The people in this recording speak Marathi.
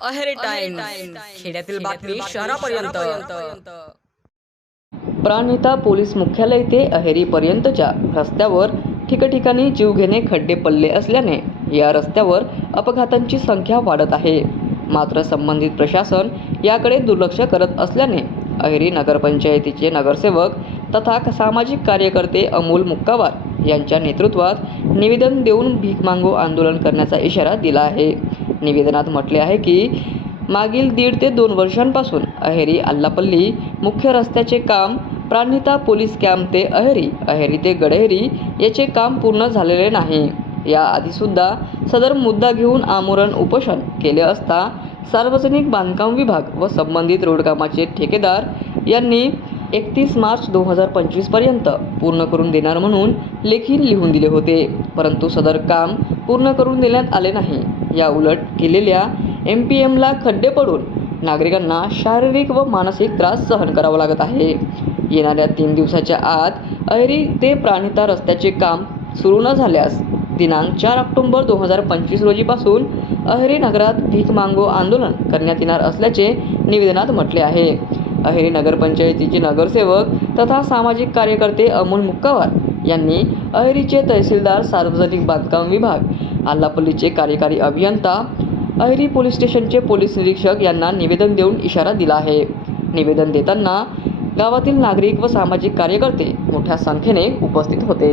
अहेरी टाइम खेड्यातील बातमी शहरापर्यंत. प्राणहिता पोलीस मुख्यालय ते अहेरीपर्यंतच्या रस्त्यावर ठिकठिकाणी जीवघेणे खड्डे पडले असल्याने या रस्त्यावर अपघातांची संख्या वाढत आहे. मात्र संबंधित प्रशासन याकडे दुर्लक्ष करत असल्याने अहेरी नगरपंचायतीचे नगरसेवक तथा सामाजिक कार्यकर्ते अमोल मुक्कावार यांच्या नेतृत्वात निवेदन देऊन भीक मागो आंदोलन करण्याचा इशारा दिला आहे. निवेदनात म्हटले आहे की मागील दीड ते दोन वर्षांपासून अहेरी आल्लापल्ली मुख्य रस्त्याचे काम प्राणहिता पोलीस कॅम्प ते अहेरी अहेरी ते गडेहरी याचे काम पूर्ण झालेले नाही. याआधीसुद्धा सदर मुद्दा घेऊन आमरण उपोषण केले असता सार्वजनिक बांधकाम विभाग व संबंधित रोडकामाचे ठेकेदार यांनी एकतीस मार्च दोन हजार पंचवीसपर्यंत पूर्ण करून देणार म्हणून लेखी लिहून दिले होते. परंतु सदर काम पूर्ण करून देण्यात आले नाही. या उलट केलेल्या एम पी एमला खड्डे पडून नागरिकांना शारीरिक व मानसिक त्रास सहन करावा लागत आहे. येणाऱ्या तीन दिवसाच्या आत अहेरी ते प्राणिता रस्त्याचे काम सुरू न झाल्यास दिनांक चार ऑक्टोंबर दोन हजार पंचवीस रोजीपासून अहेरी नगरात भीक मांगो आंदोलन करण्यात येणार असल्याचे निवेदनात म्हटले आहे. अहेरी नगरपंचायतीचे नगरसेवक तथा सामाजिक कार्यकर्ते अमोल मुक्कावार यांनी अहेरीचे तहसीलदार सार्वजनिक बांधकाम विभाग आल्लापल्लीचे कार्यकारी अभियंता अहिरी पोलीस स्टेशनचे पोलीस निरीक्षक यांना निवेदन देऊन इशारा दिला आहे. निवेदन देताना गावातील नागरिक व सामाजिक कार्यकर्ते मोठ्या संख्येने उपस्थित होते.